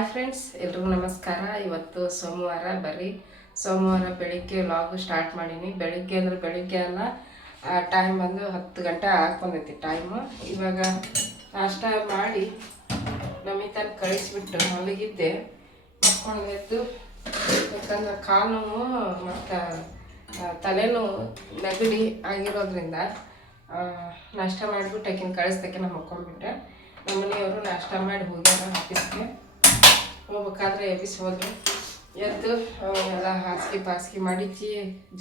Hi friends ಎಲ್ರಿಗೂ ನಮಸ್ಕಾರ. ಇವತ್ತು ಸೋಮವಾರ, ಬರೀ ಸೋಮವಾರ ಬೆಳಿಗ್ಗೆ ಲಾಗು ಸ್ಟಾರ್ಟ್ ಮಾಡೀನಿ. ಬೆಳಿಗ್ಗೆ ಅಂದ್ರೆ ಬೆಳಿಗ್ಗೆ ಅಲ್ಲ ಟೈಮ್ ಬಂದು ಹತ್ತು ಗಂಟೆ ಹಾಕೊಂಡೈತಿ ಟೈಮು ಇವಾಗ ನಾಷ್ಟ ಮಾಡಿ ನಮಿತನ ಕಳಿಸ್ಬಿಟ್ಟು ಮಲಗಿದ್ದೆ. ಮಕ್ಕೊಂಡು ಎದ್ದು, ಯಾಕಂದ್ರೆ ಕಾಲು ನೋವು ಮತ್ತು ತಲೆನೋವು ನೆಗಡಿ ಆಗಿರೋದ್ರಿಂದ ನಾಷ್ಟ ಮಾಡಿಬಿಟ್ಟು ಆಕಿನ ಕಳಿಸ್ದಕ್ಕೆ ನಾನು ಮಕ್ಕೊಂಡ್ಬಿಟ್ಟೆ. ನಮ್ಮ ಮನೆಯವರು ನಾಷ್ಟ ಮಾಡಿ ಹೋಗ್ಯಾರ ಆಫೀಸ್ಗೆ ಹೋಗ್ಬೇಕಾದ್ರೆ ಎಬ್ಬಿಸಿ ಹೋದ್ರು. ಎದ್ದು ಎಲ್ಲ ಹಾಸಿಗೆ ಪಾಸಿಗೆ ಮಾಡಿಸಿ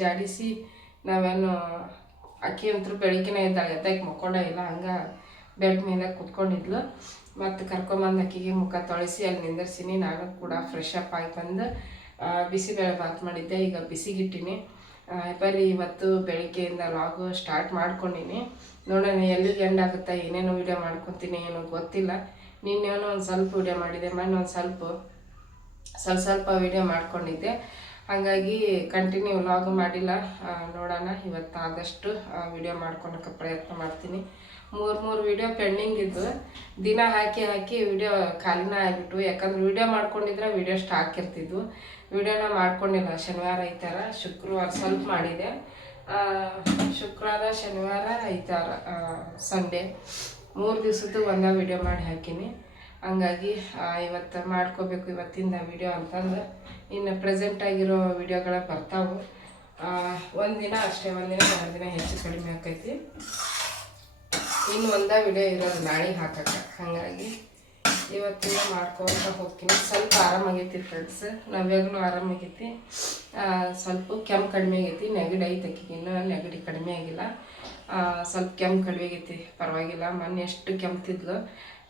ಜಾಡಿಸಿ, ನಾವೇನು, ಅಕ್ಕಿ ಅಂತೂ ಬೆಳಿಗ್ಗೆನೇ ಇದ್ದಾಗ ಎದ್ದಾಕಿ ಮಕ್ಕೊಂಡೇ ಇಲ್ಲ, ಹಂಗೆ ಬೆಡ್ ಮೇಲೆ ಕುತ್ಕೊಂಡಿದ್ಲು. ಮತ್ತು ಕರ್ಕೊಂಬಂದು ಅಕ್ಕಿಗೆ ಮುಖ ತೊಳೆಸಿ, ಅಲ್ಲಿ ನಿಂದಿರ್ಸೀನಿ, ನಾನು ಕೂಡ ಫ್ರೆಶ್ ಅಪ್ ಆಗಿ ಬಂದು ಬಿಸಿಬೇಳೆ ಬಾತ್ ಮಾಡಿದ್ದೆ, ಈಗ ಬಿಸಿಗಿಟ್ಟಿನಿ. ಬರ್ರಿ ಇವತ್ತು ಬೆಳಿಗ್ಗೆಯಿಂದ ಲಾಗು ಸ್ಟಾರ್ಟ್ ಮಾಡ್ಕೊಂಡಿನಿ. ನೋಡೋಣ, ಎಲ್ಲಿಗೆ ಎಂಡ್ ಆಗುತ್ತಾ, ಏನೇನು ವೀಡಿಯೋ ಮಾಡ್ಕೊತೀನಿ, ಏನೋ ಗೊತ್ತಿಲ್ಲ. ನಿನ್ನೇನೋ ಒಂದು ಸ್ವಲ್ಪ ವೀಡಿಯೋ ಮಾಡಿದೆ ಮೊನ್ನೆ ಒಂದು ಸ್ವಲ್ಪ ಸ್ವಲ್ಪ ಸ್ವಲ್ಪ ವೀಡಿಯೋ ಮಾಡ್ಕೊಂಡಿದ್ದೆ. ಹಾಗಾಗಿ ಕಂಟಿನ್ಯೂ ವ್ಲಾಗ್ ಮಾಡಿಲ್ಲ. ನೋಡೋಣ. ಇವತ್ತು ಆದಷ್ಟು ವೀಡಿಯೋ ಮಾಡ್ಕೊಳಕ್ಕೆ ಪ್ರಯತ್ನ ಮಾಡ್ತೀನಿ. ಮೂರು ಮೂರು ವೀಡಿಯೋ ಪೆಂಡಿಂಗ್ ಇದ್ದು ದಿನ ಹಾಕಿ ಹಾಕಿ ವಿಡಿಯೋ ಖಾಲಿನ ಆಗಿಬಿಟ್ಟು ಯಾಕಂದ್ರೆ ವಿಡಿಯೋ ಮಾಡ್ಕೊಂಡಿದ್ರೆ ವಿಡಿಯೋ ಸ್ಟಾಕ್ ಇರ್ತಿದ್ವು. ವಿಡಿಯೋನ ಮಾಡ್ಕೊಂಡಿಲ್ಲ. ಶನಿವಾರ, ಐತಾರ. ಶುಕ್ರವಾರ ಸ್ವಲ್ಪ ಮಾಡಿದೆ. ಶುಕ್ರವಾರ, ಶನಿವಾರ, ಐತಾರ ಸಂಡೇ ಮೂರು ದಿವಸದ್ದು ಒಂದೇ ವಿಡಿಯೋ ಮಾಡಿ ಹಾಕೀನಿ. ಹಂಗಾಗಿ ಇವತ್ತು ಮಾಡ್ಕೋಬೇಕು ಇವತ್ತಿಂದ ವಿಡಿಯೋ ಅಂತಂದು. ಇನ್ನು ಪ್ರೆಸೆಂಟ್ ಆಗಿರೋ ವಿಡಿಯೋಗಳ ಬರ್ತಾವೆ. ಒಂದಿನ ಅಷ್ಟೇ, ಒಂದಿನ, ಎರಡು ದಿನ ಹೆಚ್ಚು ಕಡಿಮೆ ಆಕೈತಿ. ಇನ್ನು ಒಂದೇ ವಿಡಿಯೋ ಇರೋದು ನಾಳೆ ಹಾಕಕ್ಕೆ. ಹಾಗಾಗಿ ಇವತ್ತಿನ ಮಾಡ್ಕೊಂತ ಹೋಗ್ತೀನಿ. ಸ್ವಲ್ಪ ಆರಾಮಾಗೈತಿ ಫ್ರೆಂಡ್ಸ್ ನವ್ಯಾಗೂ ಆರಾಮಾಗೈತಿ ಸ್ವಲ್ಪ ಕೆಮ್ಮು ಕಡಿಮೆ ಆಗೈತಿ. ನೆಗಡಿ ಐತೆ ಆಕಿಗೆ ಇನ್ನೂ. ನೆಗಡಿ ಕಡಿಮೆ ಆಗಿಲ್ಲ. ಸ್ವಲ್ಪ ಕೆಮ್ಮು ಕಡಿಮೆ ಆಗೈತಿ. ಪರವಾಗಿಲ್ಲ. ಮೊನ್ನೆ ಎಷ್ಟು ಕೆಮ್ತಿದ್ಲು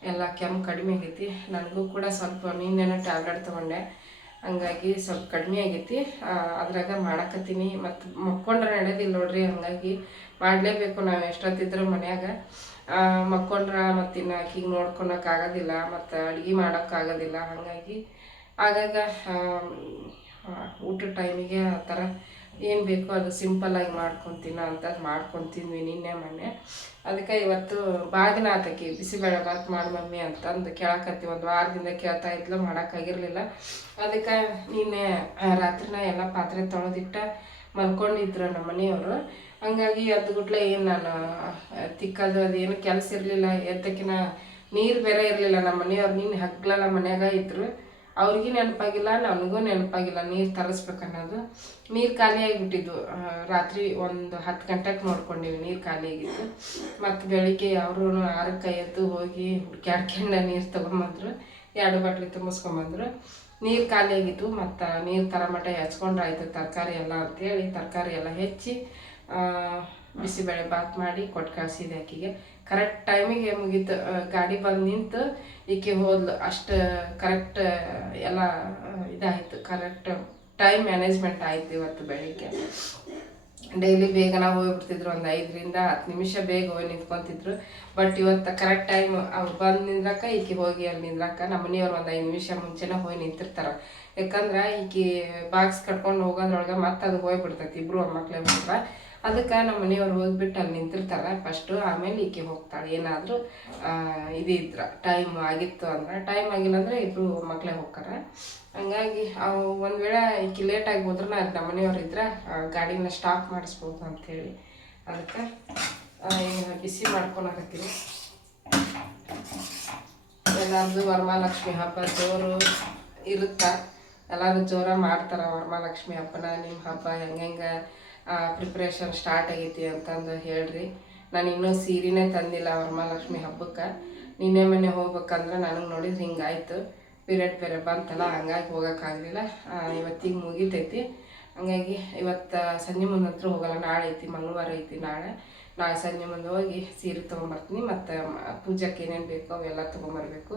ಎಲ್ಲ ಕೆಮ್ಮು ಕಡಿಮೆ ಆಗೈತಿ. ನನಗೂ ಕೂಡ ಸ್ವಲ್ಪ ನಿನ್ನೆನ ಟ್ಯಾಬ್ಲೆಟ್ ತೊಗೊಂಡೆ. ಹಂಗಾಗಿ ಸ್ವಲ್ಪ ಕಡಿಮೆ ಆಗೈತಿ. ಅದ್ರಾಗ ಮಾಡಕತ್ತೀನಿ. ಮತ್ತು ಮಕ್ಕೊಂಡ್ರೆ ನಡೆಯೋದಿಲ್ಲ ನೋಡ್ರಿ. ಹಂಗಾಗಿ ಮಾಡಲೇಬೇಕು ನಾವು ಎಷ್ಟೊತ್ತಿದ್ರು ಮನ್ಯಾಗ. ಮಕ್ಕೊಂಡ್ರೆ ಮತ್ತು ಇನ್ನು ಆಕಿಗೆ ನೋಡ್ಕೊಳಕ್ಕಾಗೋದಿಲ್ಲ ಮತ್ತು ಅಡುಗೆ ಮಾಡೋಕ್ಕಾಗೋದಿಲ್ಲ ಹಾಗಾಗಿ ಆಗಾಗ ಊಟದ ಟೈಮಿಗೆ ಆ ಥರ ಏನು ಬೇಕೋ ಅದು ಸಿಂಪಲ್ಲಾಗಿ ಮಾಡ್ಕೊತೀನೋ ಅಂತ ಮಾಡ್ಕೊತಿದ್ವಿ ನಿನ್ನೆ ಮೊನ್ನೆ. ಅದಕ್ಕೆ ಇವತ್ತು ಭಾಳ ದಿನ ಬಿಸಿಬೇಳೆ ಬಾತ್ ಮಾಡಿ ಮಮ್ಮಿ ಅಂತಂದು ಕೇಳಕತ್ತಿ, ಒಂದು ವಾರದಿಂದ ಕೇಳ್ತಾ ಇದ್ಲು ಮಾಡೋಕ್ಕಾಗಿರಲಿಲ್ಲ ಅದಕ್ಕೆ ನಿನ್ನೆ ರಾತ್ರಿನ ಎಲ್ಲ ಪಾತ್ರೆ ತೊಳೆದಿಟ್ಟ ಮಲ್ಕೊಂಡಿದ್ರು ನಮ್ಮ ಮನೆಯವರು. ಹಂಗಾಗಿ ಗುಟ್ಲೆ ಏನು ನಾನು ತಿಕ್ಕದು ಅದೇನು ಕೆಲಸ ಇರಲಿಲ್ಲ. ಎದ್ದಕ್ಕಿನ ನೀರು ಬೇರೆ ಇರಲಿಲ್ಲ ನಮ್ಮ ಮನೆಯವ್ರು. ನೀನು ಹಗ್ಲಲ್ಲ ಮನ್ಯಾಗ ಇದ್ರು. ಅವ್ರಿಗೂ ನೆನಪಾಗಿಲ್ಲ, ನನಗೂ ನೆನಪಾಗಿಲ್ಲ, ನೀರು ತರಿಸ್ಬೇಕನ್ನೋದು ನೀರು ಖಾಲಿ ಆಗಿಬಿಟ್ಟಿದ್ವು ರಾತ್ರಿ ಒಂದು ಹತ್ತು ಗಂಟೆಗೆ ನೋಡ್ಕೊಂಡಿವಿ ನೀರು ಖಾಲಿ ಆಗಿತ್ತು ಮತ್ತು ಬೆಳಿಗ್ಗೆ ಅವರು ಆರಕ್ಕೆ ಎದ್ದು ಹೋಗಿ ಹುಡ್ಕ್ಯಾಡ್ಕೊಂಡು ನೀರು ತೊಗೊಂಬಂದ್ರು, ಎರಡು ಬಾಟ್ಲಿ ತುಂಬಿಸ್ಕೊಂಬಂದ್ರು. ನೀರು ಖಾಲಿ ಆಗಿತ್ತು ಮತ್ತು ನೀರು ತರ ಮಟ್ಟ ಹೆಚ್ಕೊಂಡ್ರೆ ಆಯಿತು ತರಕಾರಿ ಎಲ್ಲ ಅಂತೇಳಿ ತರಕಾರಿ ಎಲ್ಲ ಹೆಚ್ಚಿ ಬಿಸಿಬೇಳೆ ಬಾತ್ ಮಾಡಿ ಕೊಟ್ಟು ಕಳಿಸಿದೆ ಆಕಿಗೆ ಕರೆಕ್ಟ್ ಟೈಮಿಗೆ ಮುಗೀತು. ಗಾಡಿ ಬಂದು ನಿಂತು ಈಕೆ ಹೋದ್ಲು. ಅಷ್ಟು ಕರೆಕ್ಟ್ ಎಲ್ಲ ಇದಾಯಿತು. ಕರೆಕ್ಟ್ ಟೈಮ್ ಮ್ಯಾನೇಜ್ಮೆಂಟ್ ಆಯ್ತು ಇವತ್ತು ಬೆಳಿಗ್ಗೆ. ಡೈಲಿ ಬೇಗ ನಾವು ಹೋಗ್ಬಿಡ್ತಿದ್ರು ಒಂದು ಐದರಿಂದ ಹತ್ತು ನಿಮಿಷ ಬೇಗ ಹೋಗಿ ನಿಂತ್ಕೊತಿದ್ರು. ಬಟ್ ಇವತ್ತು ಕರೆಕ್ಟ್ ಟೈಮ್ ಅವ್ರು ಬಂದು ನಿಂದ್ರಕ್ಕ, ಈಕೆ ಹೋಗಿ ಅಲ್ಲಿ ನಿಂದ್ರಕ್ಕ. ನಮ್ಮ ಮನೆಯವ್ರು ಒಂದು ಐದು ನಿಮಿಷ ಮುಂಚೆನೇ ಹೋಗಿ ನಿಂತಿರ್ತಾರೆ. ಯಾಕಂದ್ರೆ ಈಕೆ ಬಾಕ್ಸ್ ಕಟ್ಕೊಂಡು ಹೋಗೋದ್ರೊಳಗೆ ಮತ್ತೆ ಅದು ಹೋಗ್ಬಿಡ್ತೈತಿ. ಇಬ್ಬರು ಮಕ್ಳೇ ಬಿಟ್ರೆ ಅದಕ್ಕೆ ನಮ್ಮ ಮನೆಯವ್ರು ಹೋಗ್ಬಿಟ್ಟು ಅಲ್ಲಿ ನಿಂತಿರ್ತಾರೆ. ಫಸ್ಟು ಆಮೇಲೆ ಈಕೆ ಹೋಗ್ತಾಳೆ. ಏನಾದರೂ ಇದು ಇದ್ರ. ಟೈಮ್ ಆಗಿತ್ತು ಅಂದ್ರೆ ಟೈಮ್ ಆಗಿಲ್ಲ ಅಂದರೆ ಇಬ್ಬರು ಮಕ್ಕಳೇ ಹೋಗ್ತಾರೆ. ಹಂಗಾಗಿ ಒಂದು ವೇಳೆ ಈಕೆ ಲೇಟಾಗಿ ಹೋದ್ರೆ ನಾನು ನಮ್ಮ ಮನೆಯವ್ರು ಇದ್ರೆ ಗಾಡಿನ ಸ್ಟಾಪ್ ಮಾಡಿಸ್ಬೋದು ಅಂಥೇಳಿ ಅದಕ್ಕೆ ಬಿಸಿ ಮಾಡ್ಕೊಳಕತ್ತೀನಿ. ಎಲ್ಲರದು ವರಮಹಾಲಕ್ಷ್ಮಿ ಹಬ್ಬ, ಜೋರು ಇರುತ್ತಾ? ಎಲ್ಲರೂ ಜೋರ ಮಾಡ್ತಾರೆ ವರಮಹಾಲಕ್ಷ್ಮಿ ಹಬ್ಬನ ನಿಮ್ಮ ಹಬ್ಬ ಹೆಂಗೆ? ಪ್ರಿಪ್ರೇಷನ್ ಸ್ಟಾರ್ಟ್ ಆಗೈತಿ ಅಂತಂದು ಹೇಳ್ರಿ. ನಾನು ಇನ್ನೂ ಸೀರೆನೇ ತಂದಿಲ್ಲ ವರಮಹಾಲಕ್ಷ್ಮಿ ಹಬ್ಬಕ್ಕೆ. ನಿನ್ನೆ ಮೊನ್ನೆ ಹೋಗ್ಬೇಕಂದ್ರೆ ನನಗೆ ನೋಡಿದ್ರೆ ಹಿಂಗಾಯ್ತು. ಪೀರಿಯಡ್ ಬೇರೆ ಬಂತಲ್ಲ, ಹಂಗಾಗಿ ಹೋಗೋಕ್ಕಾಗಲಿಲ್ಲ ಇವತ್ತಿಗೆ ಮುಗಿತೈತಿ. ಹಂಗಾಗಿ ಇವತ್ತು ಸಂಜೆ ಮುಂದೆ ಹೋಗಲ್ಲ. ನಾಳೆ ಐತಿ, ಮಂಗಳವಾರ ಐತಿ ನಾಳೆ. ನಾಳೆ ಸಂಜೆ ಮುಂದೆ ಹೋಗಿ ಸೀರೆ ತೊಗೊಂಬರ್ತೀನಿ. ಮತ್ತು ಪೂಜೆಗೆ ಏನೇನು ಬೇಕೋ ಅವೆಲ್ಲ ತೊಗೊಂಬರ್ಬೇಕು.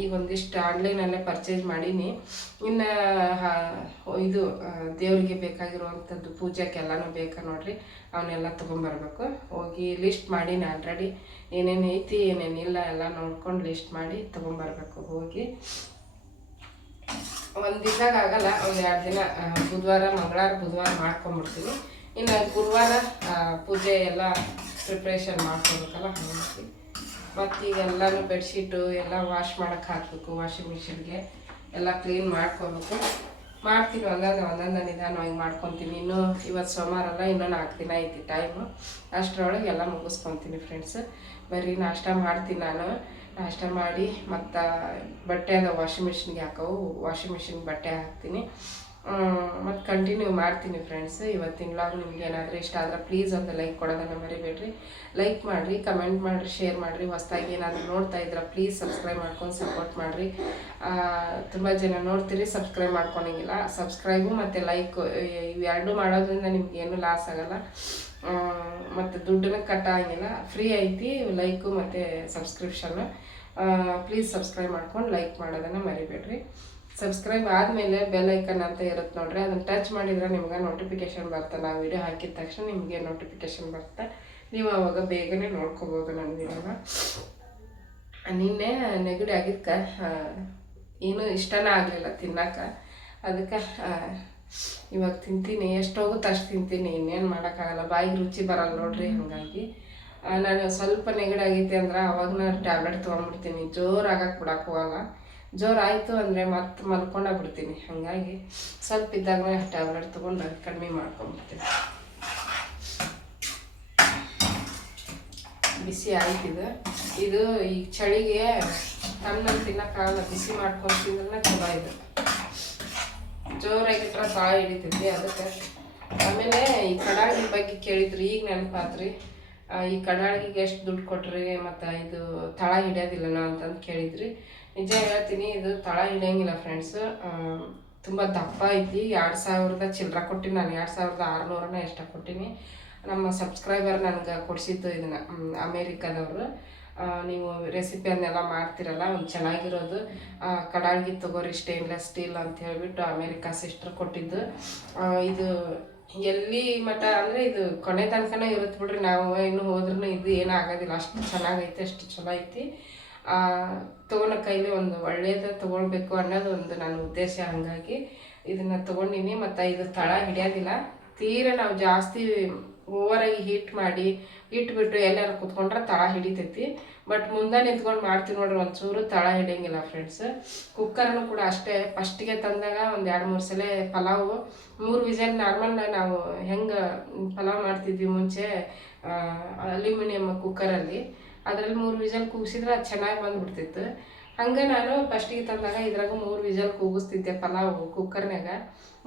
ಈಗ ಒಂದಿಷ್ಟು ಆನ್ಲೈನಲ್ಲೇ ಪರ್ಚೇಸ್ ಮಾಡೀನಿ. ಇನ್ನು ಇದು ದೇವರಿಗೆ ಬೇಕಾಗಿರುವಂಥದ್ದು ಪೂಜೆಗೆಲ್ಲನೂ ಬೇಕಾ ನೋಡ್ರಿ. ಅವನ್ನೆಲ್ಲ ತೊಗೊಂಬರ್ಬೇಕು. ಹೋಗಿ ಲಿಸ್ಟ್ ಮಾಡೀನಿ ಆಲ್ರೆಡಿ ಏನೇನು ಐತಿ ಏನೇನಿಲ್ಲ ಎಲ್ಲ ನೋಡ್ಕೊಂಡು ಲಿಸ್ಟ್ ಮಾಡಿ ತೊಗೊಂಬರ್ಬೇಕು ಹೋಗಿ. ಒಂದು ದಿನದಾಗ ಆಗಲ್ಲ, ಒಂದು ಎರಡು ದಿನ ಬುಧವಾರ, ಮಂಗಳವಾರ, ಬುಧವಾರ ಮಾಡ್ಕೊಂಬಿಡ್ತೀನಿ. ಇನ್ನು ಗುರುವಾರ ಪೂಜೆ ಎಲ್ಲ ಪ್ರಿಪ್ರೇಷನ್ ಮಾಡ್ಕೊಬೇಕಲ್ಲ ಹಾಗಾಗಿ. ಮತ್ತು ಈಗ ಎಲ್ಲನೂ ಬೆಡ್ಶೀಟು ಎಲ್ಲ ವಾಶ್ ಮಾಡಕ್ಕೆ ಹಾಕಬೇಕು ವಾಷಿಂಗ್ ಮಿಷಿನ್ಗೆ ಎಲ್ಲ ಕ್ಲೀನ್ ಮಾಡ್ಕೋಬೇಕು. ಮಾಡ್ತೀನಿ, ಒಂದೊಂದು ಒಂದೊಂದು ನಿಧಾನವಾಗಿ ಮಾಡ್ಕೊತೀನಿ. ಇನ್ನೂ ಇವತ್ತು ಸೋಮವಾರ ಅಲ್ಲ, ಇನ್ನೂ ನಾಲ್ಕು ದಿನ ಐತಿ ಟೈಮು ಅಷ್ಟರೊಳಗೆ ಎಲ್ಲ ಮುಗಿಸ್ಕೊತೀನಿ ಫ್ರೆಂಡ್ಸ್ ಬರೀ ನಾಷ್ಟ ಮಾಡ್ತೀನಿ ನಾನು. ನಾಷ್ಟ ಮಾಡಿ ಮತ್ತು ಬಟ್ಟೆ ಅದ ವಾಷಿಂಗ್ ಮಿಷಿನ್ಗೆ ಹಾಕವು. ವಾಷಿಂಗ್ ಮಿಷಿನ್ಗೆ ಬಟ್ಟೆ ಹಾಕ್ತೀನಿ. ಮತ್ತು ಕಂಟಿನ್ಯೂ ಮಾಡ್ತೀನಿ ಫ್ರೆಂಡ್ಸ್ ಇವತ್ತಿನ ವ್ಲಾಗ್ ನಿಮ್ಗೆ ಏನಾದರೂ ಇಷ್ಟ ಆದರೆ ಪ್ಲೀಸ್ ಒಂದು ಲೈಕ್ ಕೊಡೋದನ್ನು ಮರಿಬೇಡ್ರಿ. ಲೈಕ್ ಮಾಡಿರಿ ಕಮೆಂಟ್ ಮಾಡಿರಿ ಶೇರ್ ಮಾಡಿರಿ. ಹೊಸ್ದಾಗಿ ಏನಾದರೂ ನೋಡ್ತಾ ಇದ್ರೆ ಪ್ಲೀಸ್ ಸಬ್ಸ್ಕ್ರೈಬ್ ಮಾಡ್ಕೊಂಡು ಸಪೋರ್ಟ್ ಮಾಡಿರಿ. ತುಂಬ ಜನ ನೋಡ್ತೀರಿ ಸಬ್ಸ್ಕ್ರೈಬ್ ಮಾಡ್ಕೊಳಂಗಿಲ್ಲ. ಸಬ್ಸ್ಕ್ರೈಬು ಮತ್ತು ಲೈಕ್ ಇವೆರಡು ಮಾಡೋದ್ರಿಂದ ನಿಮ್ಗೆ ಏನು ಲಾಸ್ ಆಗೋಲ್ಲ. ಮತ್ತು ದುಡ್ಡನ್ನು ಕಟ್ಟಾಗಿಲ್ಲ. ಫ್ರೀ ಐತಿ ಲೈಕು ಮತ್ತು ಸಬ್ಸ್ಕ್ರಿಪ್ಷನ್ ಪ್ಲೀಸ್ ಸಬ್ಸ್ಕ್ರೈಬ್ ಮಾಡ್ಕೊಂಡು ಲೈಕ್ ಮಾಡೋದನ್ನು ಮರಿಬೇಡ್ರಿ. ಸಬ್ಸ್ಕ್ರೈಬ್ ಆದಮೇಲೆ ಬೆಲ್ ಐಕನ್ ಅಂತ ಇರುತ್ತೆ ನೋಡ್ರಿ. ಅದನ್ನು ಟಚ್ ಮಾಡಿದ್ರೆ ನಿಮ್ಗೆ ನೋಟಿಫಿಕೇಶನ್ ಬರುತ್ತೆ ನಾವು ವಿಡಿಯೋ ಹಾಕಿದ ತಕ್ಷಣ ನಿಮಗೆ ನೋಟಿಫಿಕೇಶನ್ ಬರುತ್ತೆ ನೀವು ಅವಾಗ ಬೇಗನೆ ನೋಡ್ಕೋಬೋದು ನನ್ನ ವಿಡಿಯೋನ ನಿನ್ನೆ ನೆಗಡಿ ಆಗಿದ್ಕೆ ಏನೂ ಇಷ್ಟನೇ ಆಗಲಿಲ್ಲ ತಿನ್ನಕ್ಕೆ ಅದಕ್ಕೆ ಇವಾಗ ತಿಂತೀನಿ. ಎಷ್ಟು ಹೋಗುತ್ತೆ ಅಷ್ಟು ತಿಂತೀನಿ. ಇನ್ನೇನು ಮಾಡೋಕ್ಕಾಗಲ್ಲ. ಬಾಯಿಗೆ ರುಚಿ ಬರಲ್ಲ ನೋಡ್ರಿ ಹಾಗಾಗಿ. ನಾನು ಸ್ವಲ್ಪ ನೆಗಡಿ ಆಗೈತೆ ಅಂದ್ರೆ ಅವಾಗ ನಾನು ಟ್ಯಾಬ್ಲೆಟ್ ತೊಗೊಂಡ್ಬಿಡ್ತೀನಿ. ಜೋರಾಗಕ್ಕೆ ಬಿಡಕ್ಕೆ ಹೋಗಲ್ಲ. ಜೋರು ಆಯಿತು ಅಂದರೆ ಮತ್ತೆ ಮಲ್ಕೊಂಡೇ ಬಿಡ್ತೀನಿ ಹಾಗಾಗಿ ಸ್ವಲ್ಪ ಇದ್ದಾಗ ಟ್ಯಾಬ್ಲೆಟ್ ತೊಗೊಂಡು ಕಡಿಮೆ ಮಾಡ್ಕೊಂಡ್ಬಿಡ್ತೀನಿ. ಬಿಸಿ ಆಯ್ತಿದೆ ಇದು. ಈ ಚಳಿಗೆ ತಣ್ಣ ತಿನ್ನೋಕ್ಕಾಗಲ್ಲ. ಬಿಸಿ ಮಾಡ್ಕೊಂಡು ತಿಂದ್ರೆ ಚಲೋ ಇದು. ಜೋರಾಗಿಟ್ರೆ ಭಾಳ ಹಿಡಿತೈತಿ. ಅದಕ್ಕೆ ಆಮೇಲೆ ಈ ಕಡಾಳಿ ಬಗ್ಗೆ ಕೇಳಿದ್ರು, ಈಗ ನೆನಪಾತ್ರಿ. ಈ ಕಡಾಳಿಗೆ ಎಷ್ಟು ದುಡ್ಡು ಕೊಟ್ರಿ? ಮತ್ತು ಇದು ತಳ ಹಿಡಿಯೋದಿಲ್ಲನ ಅಂತಂದು ಕೇಳಿದ್ರಿ. ನಿಜ ಹೇಳ್ತೀನಿ, ಇದು ತಳ ಇಳಿಯಂಗಿಲ್ಲ ಫ್ರೆಂಡ್ಸ್ ತುಂಬ ದಪ್ಪ ಐತಿ. ಎರಡು ಸಾವಿರದ ಚಿಲ್ಲರ ಕೊಟ್ಟಿನಿ ನಾನು. ಎರಡು ಸಾವಿರದ ಆರುನೂರನ ಎಷ್ಟು ಕೊಟ್ಟಿನಿ ನಮ್ಮ ಸಬ್ಸ್ಕ್ರೈಬರ್ ನನಗೆ ಕೊಡಿಸಿದ್ದು ಇದನ್ನು ಅಮೇರಿಕಾದವರು. ನೀವು ರೆಸಿಪಿ ಅನ್ನೆಲ್ಲ ಮಾಡ್ತಿರಲ್ಲ, ಒಂದು ಚೆನ್ನಾಗಿರೋದು. ಕಡಾಳ್ಗಿ ತಗೋರಿ ಸ್ಟೇನ್ಲೆಸ್ ಸ್ಟೀಲ್ ಅಂತ ಹೇಳಿಬಿಟ್ಟು ಅಮೇರಿಕಾ ಸಿಸ್ಟರ್ ಕೊಟ್ಟಿದ್ದು. ಇದು ಎಲ್ಲಿ ಮಠ ಅಂದರೆ ಇದು ಕೊನೆ ತನಕನೇ ಇರುತ್ತೆ ಬಿಡ್ರಿ. ನಾವು ಇನ್ನು ಹೋದ್ರೂ ಇದು ಏನೂ ಆಗೋದಿಲ್ಲ. ಅಷ್ಟು ಚೆನ್ನಾಗೈತೆ, ಅಷ್ಟು ಚಲೋ ಐತಿ ತೊಗೊಳೋ ಕೈಲಿ ಒಂದು ಒಳ್ಳೆಯದು ತಗೊಳ್ಬೇಕು ಅನ್ನೋದು ಒಂದು ನನ್ನ ಉದ್ದೇಶ. ಹಾಗಾಗಿ ಇದನ್ನು ತಗೊಂಡಿನಿ. ಮತ್ತು ಇದು ತಳ ಹಿಡಿಯೋದಿಲ್ಲ. ತೀರ ನಾವು ಜಾಸ್ತಿ ಓವರಾಗಿ ಹೀಟ್ ಮಾಡಿ ಇಟ್ಬಿಟ್ಟು ಎಲ್ಲಾರು ಕುತ್ಕೊಂಡ್ರೆ ತಳ ಹಿಡಿತೈತಿ. ಬಟ್ ಮುಂದೆ ನಿಂತ್ಕೊಂಡು ಮಾಡ್ತೀವಿ ನೋಡ್ರಿ, ಒಂಚೂರು ತಳ ಹಿಡಿಯಂಗಿಲ್ಲ ಫ್ರೆಂಡ್ಸ್ ಕುಕ್ಕರ್ನು ಕೂಡ ಅಷ್ಟೇ. ಫಸ್ಟಿಗೆ ತಂದಾಗ ಒಂದು ಎರಡು, ಮೂರು ಸಲ ಪಲಾವು. ಮೂರು ವಿಜಲ್ ನಾರ್ಮಲ್ ನಾವು ಹೆಂಗೆ ಪಲಾವ್ ಮಾಡ್ತಿದ್ವಿ ಮುಂಚೆ ಅಲ್ಯೂಮಿನಿಯಮ್ ಕುಕ್ಕರಲ್ಲಿ ಅದರಲ್ಲಿ ಮೂರು ವಿಜಲ್ ಕೂಗಿಸಿದ್ರೆ ಅದು ಚೆನ್ನಾಗಿ ಬಂದ್ಬಿಡ್ತಿತ್ತು. ಹಂಗೆ ನಾನು ಫಸ್ಟಿಗೆ ತಂದಾಗ ಇದ್ರಾಗ ಮೂರು ವಿಜಲ್ ಕೂಗಿಸ್ತಿದ್ದೆ ಪಲಾವ್ ಕುಕ್ಕರ್ನಾಗ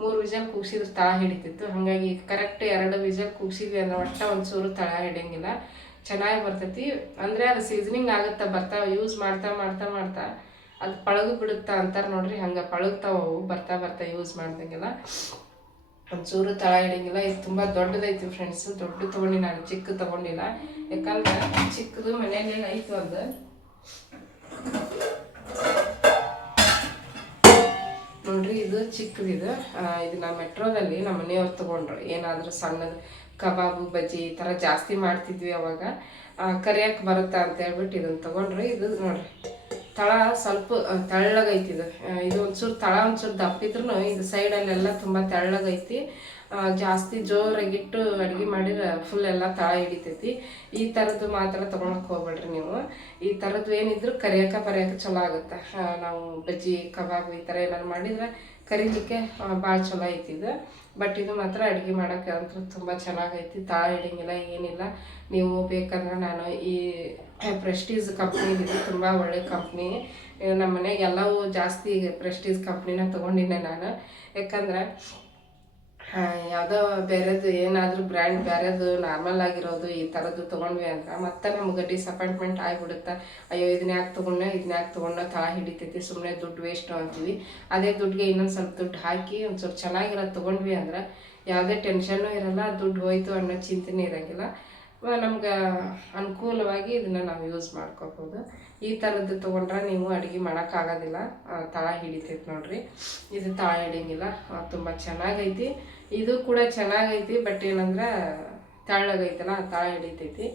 ಮೂರು ವಿಜಲ್ ಕೂಗಿಸಿದ್ರೆ ತಳ ಹಿಡಿತಿತ್ತು. ಹಾಗಾಗಿ ಕರೆಕ್ಟ್ ಎರಡು ವಿಜಲ್ ಕೂಗಿಸಿದ್ವಿ ಅಂದ್ರೆ ಒಟ್ಟ ಒಂಚೂರು ತಳ ಹಿಡಿಯಂಗಿಲ್ಲ. ಚೆನ್ನಾಗಿ ಬರ್ತೈತಿ. ಅಂದರೆ ಅದು ಸೀಸನಿಂಗ್ ಆಗುತ್ತಾ ಬರ್ತಾ ಯೂಸ್ ಮಾಡ್ತಾ ಮಾಡ್ತಾ ಮಾಡ್ತಾ ಅದು ಪಳಗು ಬಿಡುತ್ತಾ ಅಂತಾರೆ ನೋಡ್ರಿ ಹಂಗೆ ಪಳಗ್ತಾವ ಬರ್ತಾ ಬರ್ತಾ ಯೂಸ್ ಮಾಡ್ದಂಗೆಲ್ಲ. ಒಂಚೂರು ತಳ ಹಿಡಿಯಂಗಿಲ್ಲ ಇದು ತುಂಬ ದೊಡ್ಡದೈತಿ ಫ್ರೆಂಡ್ಸ್ ದೊಡ್ಡ ತೊಗೊಂಡಿ ನಾನು, ಚಿಕ್ಕ ತೊಗೊಂಡಿಲ್ಲ. ಯಾಕಂದ್ರೆ ಚಿಕ್ಕದು ಮನೆಯಲ್ಲಿ ಐತು ಅದು. ನೋಡ್ರಿ, ಇದು ಚಿಕ್ಕದಿದು ಇದು. ಇದು ನಮ್ಮ ಮೆಟ್ರೋದಲ್ಲಿ ನಮ್ಮ ಮನೆಯವ್ರು ತೊಗೊಂಡ್ರು. ಏನಾದರೂ ಸಣ್ಣದು ಕಬಾಬು, ಬಜ್ಜಿ ಈ ಥರ ಜಾಸ್ತಿ ಮಾಡ್ತಿದ್ವಿ ಅವಾಗ. ಕರಿಯಕ್ಕೆ ಬರುತ್ತಾ ಅಂತ ಹೇಳ್ಬಿಟ್ಟು ಇದನ್ನು ತೊಗೊಂಡ್ರು. ಇದು ನೋಡ್ರಿ. ತಳ ಸ್ವಲ್ಪ ತೆಳ್ಳಗೈತಿ ಇದು ಇದು ಒಂಚೂರು ತಳ, ಒಂಚೂರು ದಪ್ಪಿದ್ರು ಇದು ಸೈಡಲ್ಲೆಲ್ಲ ತುಂಬ ತೆಳ್ಳಗೈತಿ. ಜಾಸ್ತಿ ಜೋರಾಗಿಟ್ಟು ಅಡುಗೆ ಮಾಡಿದ್ರೆ ಫುಲ್ ಎಲ್ಲ ತಳ ಹಿಡಿತೈತಿ. ಈ ಥರದ್ದು ಮಾತ್ರ ತೊಗೊಳಕ್ಕೆ ಹೋಗ್ಬೇಡ್ರಿ ನೀವು. ಈ ಥರದ್ದು ಏನಿದ್ರು ಕರಿಯಕ ಪರಿಯಕ ಚಲೋ ಆಗುತ್ತೆ. ನಾವು ಬಜ್ಜಿ, ಕಬಾಬ್ ಈ ಥರ ಏನಾದ್ರು ಮಾಡಿದ್ರೆ ಕರಿಲಿಕ್ಕೆ ಭಾಳ ಚಲೋ ಐತಿ ಇದು. ಬಟ್ ಇದು ಮಾತ್ರ ಅಡುಗೆ ಮಾಡೋಕ್ಕೆ ಅಂತೂ ತುಂಬ ಚೆನ್ನಾಗೈತಿ. ತಾ ಹೇಳಿಂಗಿಲ್ಲ ಏನಿಲ್ಲ. ನೀವು ಬೇಕಂದ್ರೆ ನಾನು ಈ ಪ್ರೆಸ್ಟೀಸ್ ಕಂಪ್ನಿ ಇದು ತುಂಬ ಒಳ್ಳೆ ಕಂಪ್ನಿ ನಮ್ಮ ಮನೆಗೆ ಎಲ್ಲವೂ ಜಾಸ್ತಿ ಪ್ರೆಸ್ಟೀಸ್ ಕಂಪ್ನಿನ ತೊಗೊಂಡಿದ್ದೆ ನಾನು. ಯಾಕಂದ್ರೆ ಯಾವುದೋ ಬೇರೆದು ಏನಾದರೂ ಬ್ರ್ಯಾಂಡ್ ಬೇರೆದು ನಾರ್ಮಲ್ ಆಗಿರೋದು ಈ ಥರದ್ದು ತೊಗೊಂಡ್ವಿ ಅಂದ್ರೆ ಮತ್ತೆ ನಮ್ಗೆ ಡಿಸಪಾಯಿಂಟ್ಮೆಂಟ್ ಆಗಿಬಿಡುತ್ತೆ. ಅಯ್ಯೋ ಇದನ್ನ ಯಾಕೆ ತೊಗೊಂಡೆ ಇದನ್ನ ಯಾಕೆ ತೊಗೊಂಡ ತಳ ಹಿಡಿತೈತಿ ಸುಮ್ಮನೆ ದುಡ್ಡು ವೇಸ್ಟು ಅಂತೀವಿ. ಅದೇ ದುಡ್ಡಿಗೆ ಇನ್ನೊಂದು ಸ್ವಲ್ಪ ದುಡ್ಡು ಹಾಕಿ, ಒಂದು ಸ್ವಲ್ಪ ಚೆನ್ನಾಗಿರೋದು ತೊಗೊಂಡ್ವಿ ಅಂದ್ರೆ ಯಾವುದೇ ಟೆನ್ಷನ್ನು ಇರಲ್ಲ, ದುಡ್ಡು ಹೋಯ್ತು ಅನ್ನೋ ಚಿಂತೆನೇ ಇರೋಂಗಿಲ್ಲ. ನಮ್ಗೆ ಅನುಕೂಲವಾಗಿ ಇದನ್ನು ನಾವು ಯೂಸ್ ಮಾಡ್ಕೋಬೋದು. ಈ ಥರದ್ದು ತೊಗೊಂಡ್ರೆ ನೀವು ಅಡುಗೆ ಮಾಡೋಕ್ಕಾಗೋದಿಲ್ಲ. ತಳ ಹಿಡಿತೈತೆ ನೋಡ್ರಿ. ಇದು ತಳ ಹಿಡಿಯಂಗಿಲ್ಲ. ತುಂಬ ಚೆನ್ನಾಗೈತಿ. ಇದು ಕೂಡ ಚೆನ್ನಾಗೈತಿ, ಬಟ್ ಏನಂದ್ರೆ ತಳ್ಳಗೈತಲ್ಲ ತಳ ಹಿಡಿತೈತಿ.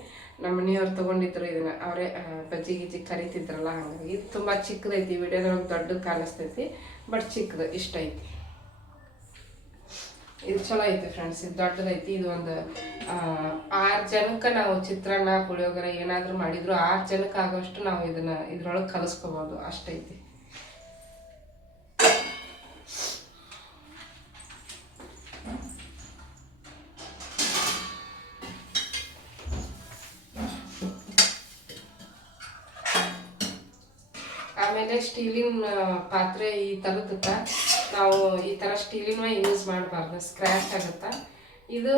ನಮ್ಮ ಮನೆಯವ್ರು ತೊಗೊಂಡಿದ್ರು ಇದನ್ನ. ಅವರೇ ಬಜ್ಜಿ ಗಿಜ್ಜಿ ಕರಿತಿದ್ರಲ್ಲ, ಹಾಗಾಗಿ. ತುಂಬ ಚಿಕ್ಕದೈತಿ ವಿಡಿಯೋದೊಳಗೆ ದೊಡ್ಡದು ಕಾಣಿಸ್ತೈತಿ, ಬಟ್ ಚಿಕ್ಕದು, ಇಷ್ಟ ಐತಿ. ಇದು ಚಲೋ ಐತಿ ಫ್ರೆಂಡ್ಸ್ ಇದು ದೊಡ್ಡದೈತಿ ಇದು ಒಂದು ಆರು ಜನಕ್ಕೆ ನಾವು ಚಿತ್ರಾನ್ನ, ಪುಳಿಯೋಗರೆ ಏನಾದರೂ ಮಾಡಿದ್ರು, ಆರು ಜನಕ್ಕೆ ಆಗೋಷ್ಟು ನಾವು ಇದನ್ನ ಇದ್ರೊಳಗೆ ಕಲಿಸ್ಕೋಬೋದು ಅಷ್ಟೈತಿ ಆಮೇಲೆ ಸ್ಟೀಲಿನ ಪಾತ್ರೆ ಈ ಥರದಕ್ಕ ನಾವು ಈ ಥರ ಸ್ಟೀಲಿನ ಯೂಸ್ ಮಾಡಬಾರ್ದು. ಸ್ಕ್ರ್ಯಾಚ್ ಆಗುತ್ತಾ? ಇದು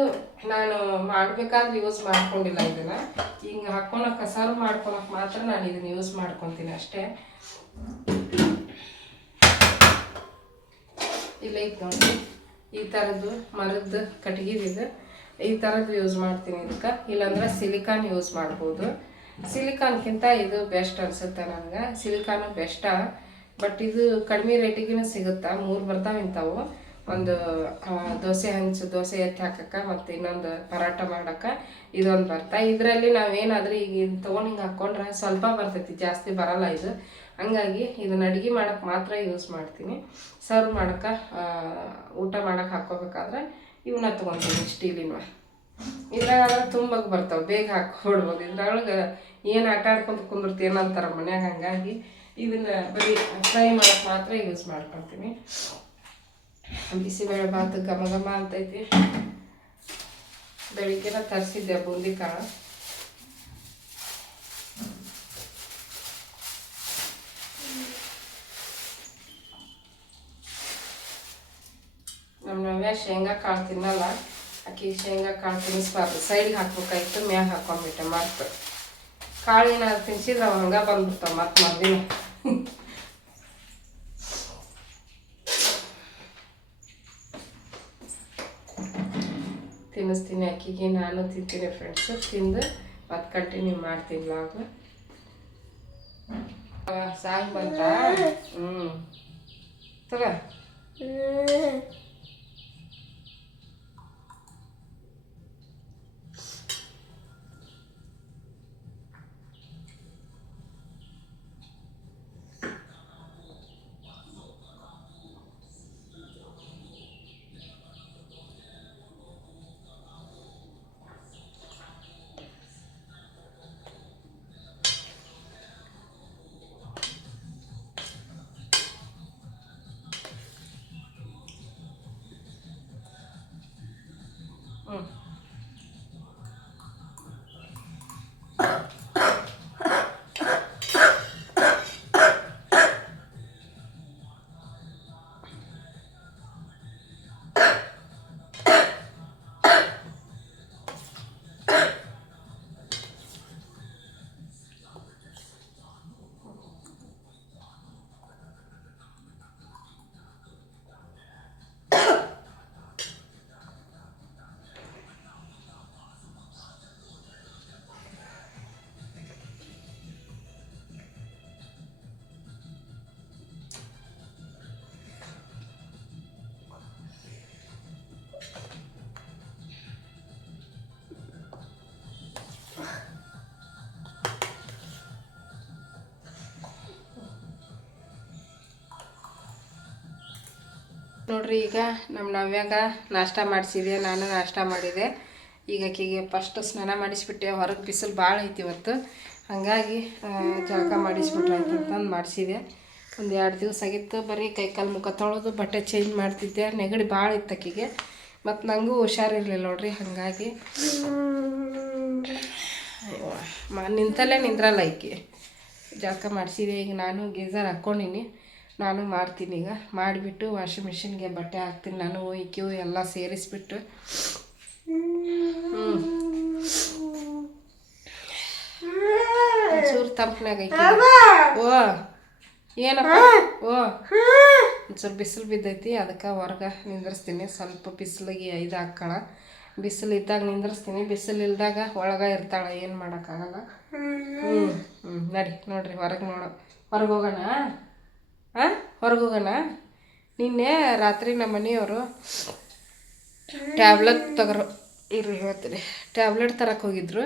ನಾನು ಮಾಡಬೇಕಾದ್ರೆ ಯೂಸ್ ಮಾಡ್ಕೊಂಡಿಲ್ಲ ಇದನ್ನ. ಹಿಂಗೆ ಹಾಕ್ಕೊಳಕ್ಕೆ ಕಸಾರು ಮಾಡ್ಕೊಳಕ್ಕೆ ಮಾತ್ರ ನಾನು ಇದನ್ನ ಯೂಸ್ ಮಾಡ್ಕೊತೀನಿ ಅಷ್ಟೇ. ಇಲ್ಲ, ಇದು ನೋಡಿ. ಈ ಥರದ್ದು ಮರದ್ದು ಕಟ್ಗಿದಿದೆ ಈ ಥರದ್ದು ಯೂಸ್ ಮಾಡ್ತೀನಿ ಇದಕ್ಕೆ. ಇಲ್ಲಾಂದ್ರೆ ಸಿಲಿಕಾನ್ ಯೂಸ್ ಮಾಡ್ಬೋದು. ಸಿಲಿಕಾನ್ಗಿಂತ ಇದು ಬೆಸ್ಟ್ ಅನ್ಸುತ್ತೆ ನನಗೆ. ಸಿಲಿಕಾನು ಬೆಸ್ಟ ಬಟ್ ಇದು ಕಡಿಮೆ ರೇಟಿಗೂ ಸಿಗುತ್ತಾ? ಮೂರು ಬರ್ತಾವೆ ಇಂಥವು. ಒಂದು ದೋಸೆ ಹಂಚು, ದೋಸೆ ಎತ್ತಿ ಹಾಕಕ್ಕೆ ಮತ್ತು ಇನ್ನೊಂದು ಪರಾಟ ಮಾಡಕ್ಕೆ ಇದೊಂದು ಬರ್ತಾ. ಇದರಲ್ಲಿ ನಾವೇನಾದರೂ ಈಗ ಇದು ತೊಗೊಂಡು ಹಿಂಗೆ ಹಾಕ್ಕೊಂಡ್ರೆ ಸ್ವಲ್ಪ ಬರ್ತೈತಿ, ಜಾಸ್ತಿ ಬರಲ್ಲ ಇದು. ಹಂಗಾಗಿ ಇದನ್ನ ಅಡುಗೆ ಮಾಡೋಕ್ಕೆ ಮಾತ್ರ ಯೂಸ್ ಮಾಡ್ತೀನಿ. ಸರ್ವ್ ಮಾಡೋಕ್ಕೆ ಊಟ ಮಾಡಕ್ಕೆ ಹಾಕ್ಕೋಬೇಕಾದ್ರೆ ಇವನ್ನ ತೊಗೊತೀನಿ ಸ್ಟೀಲಿನ ಇದ್ರಾಗ ತುಂಬ ಬರ್ತಾವೆ, ಬೇಗ ಹಾಕ್ಕೊಡ್ಬೋದು ಇದ್ರೊಳಗೆ ಏನು ಆಟ ಆಡ್ಕೊಂತ ಏನಂತಾರೆ ಮನ್ಯಾಗ ಹಂಗಾಗಿ ಇದನ್ನ ಬರೀ ಫ್ರೈ ಮಾಡಕ್ಕೆ ಮಾತ್ರ ಯೂಸ್ ಮಾಡ್ಕೊತೀನಿ ಬಿಸಿಬೇಳೆ ಬಾತು ಘಮ ಘಮ ಅಂತೈತಿ. ಬೆಳಿಗ್ಗೆನ ತರಿಸಿದ್ದೆ ಬೂಂದಿ ಕಾಳು. ನಮ್ಮ ನವ್ಯ ಶೇಂಗಾ ಕಾಳು ತಿನ್ನಲ್ಲ. ಆಕಿ ಶೇಂಗಾ ಕಾಳು ತಿನ್ನಿಸ್ಬಾರ್ದು. ಸೈಡ್ಗೆ ಹಾಕ್ಬೇಕಾಯ್ತು, ಮ್ಯಾಗ ಹಾಕೊಂಡ್ಬಿಟ್ಟೆ ಮತ್ತೆ ಕಾಳು ಏನಾದ್ರು ತಿನ್ಸಿದ್ರೆ ಅವ ಹಂಗೆ ಬಂದ್ಬಿಡ್ತಾವ ಮತ್ತೆ ಮರ್ದಿನ ತಿನ್ನಿಸ್ತೀನಿ ಅಕ್ಕಿಗೆ, ನಾನು ತಿಂತೀನಿ ಫ್ರೆಂಡ್ಸು ತಿಂದು ಮತ್ತೆ ಕಂಟಿನ್ಯೂ ಮಾಡ್ತೀನಿ ಬ್ಲಾಗ್ ಸಾಂಗ್ ಬಂತ? ಹ್ಞೂ ತಗ. ನೋಡ್ರಿ, ಈಗ ನಮ್ಮ ನವ್ಯಾಗ ನಾಷ್ಟ ಮಾಡಿಸಿದೆ ನಾನು ನಾಷ್ಟ ಮಾಡಿದೆ. ಈಗ ಆಕೆಗೆ ಫಸ್ಟ್ ಸ್ನಾನ ಮಾಡಿಸ್ಬಿಟ್ಟೆ, ಹೊರಗೆ ಬಿಸಿಲು ಭಾಳ ಐತಿ ಇವತ್ತು. ಹಾಗಾಗಿ ಜಳಕ ಮಾಡಿಸ್ಬಿಟ್ರೆ ಅಂತಂದು ಮಾಡಿಸಿದೆ. ಒಂದು ಎರಡು ದಿವಸ ಆಗಿತ್ತು, ಬರೀ ಕೈಕಾಲು ಮುಖ ತೊಳೆದು ಬಟ್ಟೆ ಚೇಂಜ್ ಮಾಡ್ತಿದ್ದೆ. ನೆಗಡಿ ಭಾಳ ಇತ್ತು ಆಕೆಗೆ. ಮತ್ತು ನನಗೂ ಹುಷಾರಿರಲಿಲ್ಲ ನೋಡ್ರಿ, ಹಾಗಾಗಿ. ನಿಂತಲ್ಲೇ ನಿಂದ್ರಲ್ಲ ಆಕೆ. ಜಳಕ ಮಾಡಿಸಿದೆ, ಈಗ ನಾನು ಗೀಝರ್ ಹಾಕ್ಕೊಂಡಿನಿ ನಾನು ಮಾಡ್ತೀನಿ ಈಗ. ಮಾಡಿಬಿಟ್ಟು ವಾಷಿಂಗ್ ಮಿಷಿನ್ಗೆ ಬಟ್ಟೆ ಹಾಕ್ತೀನಿ. ನಾನು ಇಕ್ಯೂ ಎಲ್ಲ ಸೇರಿಸ್ಬಿಟ್ಟು. ಒಂಚೂರು ತಂಪನಾಗ ಓ ಏನಪ್ಪ? ಓ ಒಂಚೂರು ಬಿಸಿಲು ಬಿದ್ದೈತಿ. ಅದಕ್ಕೆ ಹೊರಗೆ ನಿಂದ್ರಿಸ್ತೀನಿ. ಸ್ವಲ್ಪ ಬಿಸಿಲಿಗೆ ಇದು ಹಾಕೋಣ ಬಿಸಿಲು ಇದ್ದಾಗ ನಿಂದ್ರಿಸ್ತೀನಿ. ಬಿಸಿಲು ಇಲ್ದಾಗ ಒಳಗೆ ಇರ್ತಾಳೆ. ಏನು ಮಾಡೋಕ್ಕಾಗಲ್ಲ. ಹ್ಞೂ ಹ್ಞೂ ನಡಿ ನೋಡಿರಿ. ಹೊರಗೆ ನೋಡೋ ಹೊರಗೆ ಹೋಗೋಣ. ಹಾಂ ಹೊರಗೆ ಹೋಗೋಣ ನಿನ್ನೆ ರಾತ್ರಿ ನಮ್ಮ ಮನೆಯವರು ಟ್ಯಾಬ್ಲೆಟ್ ತಗರು ಇರು ಹೇಳ್ತೀನಿ. ಟ್ಯಾಬ್ಲೆಟ್ ತರಕ್ಕೆ ಹೋಗಿದ್ರು.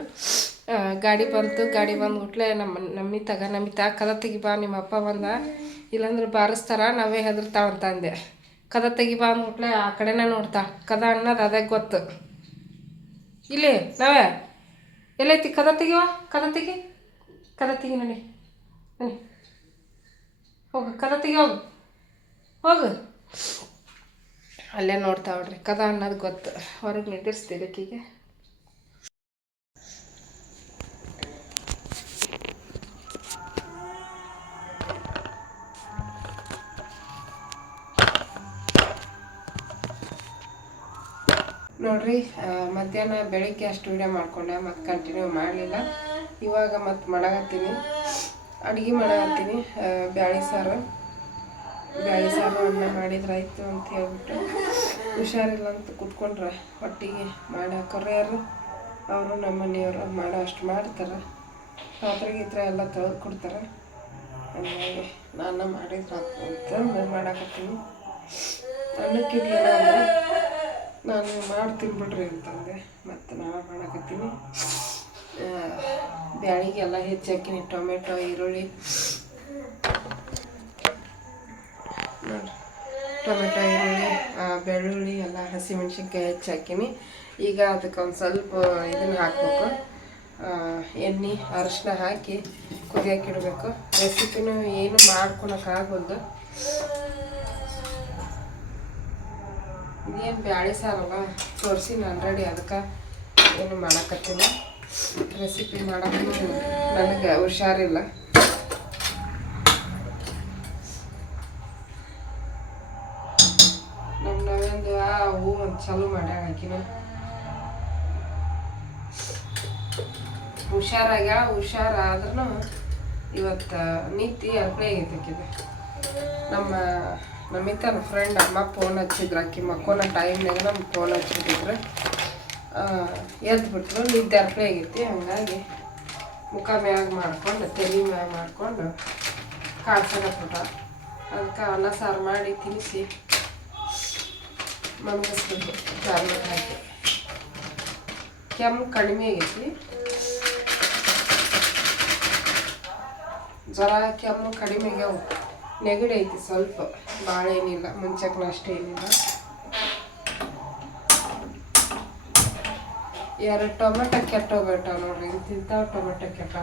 ಗಾಡಿ ಬಂತು, ಗಾಡಿ ಬಂದ್ಬಿಟ್ಲೆ ನಮ್ಮ ನಮ್ಮಿ ತಗ, ನಮ್ಮಿ ತಾ, ಕದ ತೆಗಿ ಬಾ, ನಿಮ್ಮ ಅಪ್ಪ ಬಂದ. ಇಲ್ಲಾಂದ್ರೆ ಬಾರಿಸ್ತಾರ, ನಾವೇ ಹೆದರ್ತಾವ ಅಂತ ಅಂದೆ. ಕದ ತೆಗಿಬಾ ಅಂದ್ಬಿಟ್ಲೆ ಆ ಕಡೆನೇ ನೋಡ್ತಾ, ಕದ ಅನ್ನೋದು ಅದೇ ಗೊತ್ತು. ಇಲ್ಲಿ, ನಾವೇ? ಎಲ್ಲೈತಿ? ಕದ ತೆಗಿವ? ಕದ ತೆಗಿ? ಕದ ತೆಗಿ ನಡಿ. ನಡಿ. ಹೋಗು, ಕದ ತೆಗಿ ಹೋಗು. ಅಲ್ಲೇ ನೋಡ್ತಾ ನೋಡ್ರಿ, ಕದ ಅನ್ನೋದು ಗೊತ್ತು. ಹೊರಗೆ ನಿಂದಿರ್ಸ್ತೀವಿ ಆಕಿಗೆ ನೋಡ್ರಿ ಮಧ್ಯಾಹ್ನ ಬೆಳಿಗ್ಗೆ ಅಷ್ಟು ವೀಡಿಯೋ ಮಾಡ್ಕೊಂಡೆ, ಮತ್ತೆ ಕಂಟಿನ್ಯೂ ಮಾಡಲಿಲ್ಲ. ಇವಾಗ ಮತ್ತೆ ಮಾಡಕತ್ತೀನಿ. ಅಡುಗೆ ಮಾಡಿ ಆ, ಬ್ಯಾಳಿ ಸಾರು. ಬ್ಯಾಳಿ ಸಾರು ಅನ್ನ ಮಾಡಿದ್ರಾಯ್ತು ಅಂತ ಹೇಳ್ಬಿಟ್ಟು ಹುಷಾರಿಲ್ಲ ಅಂತ ಕುತ್ಕೊಂಡ್ರೆ ಹೊಟ್ಟಿಗೆ ಮಾಡಿ ಹಾಕೋರ್ಯಾರು ಅವರು ನಮ್ಮ ಮನೆಯವರು ಮಾಡೋ ಅಷ್ಟು ಮಾಡ್ತಾರೆ. ಪಾತ್ರೆ ಗೀತ್ರೆ ಎಲ್ಲ ತೊಳೆದು ಕೊಡ್ತಾರೆ. ಹಂಗಾಗಿ ನಾನು ಮಾಡಿದ್ರಾಯ್ತು ಅಂತ ಮಾಡಾಕತ್ತೀನಿ. ಅನ್ನಕ್ಕಿರ್ಲಿಲ್ಲ ನಾನು ಮಾಡ್ತೀನಿ ಬಿಡ್ರಿ ಅಂತಂದೆ. ಮತ್ತು ನಾನು ಮಾಡಕತ್ತೀನಿ. ಬ್ಯಾಳಿಗೆಲ್ಲ ಹೆಚ್ಚಾಕಿನಿ ಟೊಮೆಟೊ ಈರುಳ್ಳಿ. ನೋಡ್ರಿ ಟೊಮೆಟೊ ಈರುಳ್ಳಿ ಬೆಳ್ಳುಳ್ಳಿ ಎಲ್ಲ ಹಸಿಮೆಣ್ಸಿನ್ಕಾಯಿ ಹೆಚ್ಚಾಕಿನಿ ಈಗ ಅದಕ್ಕೆ ಒಂದು ಸ್ವಲ್ಪ ಇದನ್ನು ಹಾಕಬೇಕು. ಎಣ್ಣೆ ಅರಶಿನ ಹಾಕಿ ಕುದಿಯಾಕಿಡಬೇಕು ಇಡಬೇಕು. ರೆಸಿಪಿನೂ ಏನು ಮಾಡ್ಕೊಳಕ್ಕಾಗೋದು ಇದೇನು ಬ್ಯಾಳಿ ಸಾರಲ್ಲ ತೋರಿಸಿ ನಾನು ರೆಡಿ ಅದಕ್ಕೆ ಏನು ಮಾಡಕತ್ತೀನಿ. ರೆಸಿಪಿ ಮಾಡೋಕ್ಕೂ ನನಗೆ ಹುಷಾರಿಲ್ಲ. ನಮ್ಮ ನಾವೊಂದು ಆ ಹೂ ಒಂದು ಚಾಲು ಮಾಡ್ಯಾಳ ಆಕಿನ. ಹುಷಾರಾಗ ಹುಷಾರಾದ್ರೂ ಇವತ್ತು ನೀತಿ ಅರ್ಪಣೆ ಆಗೈತೆ ನಮ್ಮ ನಮಿತನ ಫ್ರೆಂಡ್ ಅಮ್ಮ ಫೋನ್ ಹಚ್ಚಿದ್ರು, ಆಕಿ ಮಕ್ಕೋನ ಟೈಮ್ನಾಗ ನಮ್ಮ ಫೋನ್ ಹಚ್ಚಿದ್ರು. ಎದ್ದು ಬಿಟ್ರು ನಿದ್ದೆ ಅರ್ಪಣೆ ಆಗೈತಿ ಹಂಗಾಗಿ ಮುಖ ಮ್ಯಾಗ ಮಾಡಿಕೊಂಡು, ತಲೆ ಮ್ಯಾಗ ಮಾಡಿಕೊಂಡು ಕಾಡ್ಸಕತ್ಬಿಟ್ಟ ಅದಕ್ಕೆ ಅನ್ನ ಸಾರು ಮಾಡಿ ತಿನ್ನಿಸಿ. ಮನ್ಗಿಸ್ಬೇಕು ಟ್ಯಾಬ್ಲೆಟ್ ಹಾಕಿ. ಕೆಮ್ಮು ಕಡಿಮೆ ಆಗೈತಿ ಜ್ವರ, ಕೆಮ್ಮು ಕಡಿಮೆ ಆಗ್ಯಾವ. ನೆಗಡಿ ಐತಿ ಸ್ವಲ್ಪ. ಭಾಳ ಏನಿಲ್ಲ. ಮುಂಚೆಕ್ನ ಏನಿಲ್ಲ. ಎರಡು ಟೊಮೆಟೊ ಕೆಟ್ಟೋಗ್ಬಿಟ್ಟಾವ ನೋಡ್ರಿ ಇಂತಿಂತಾವ ಟೊಮೆಟೊ ಕೆಟ್ಟ.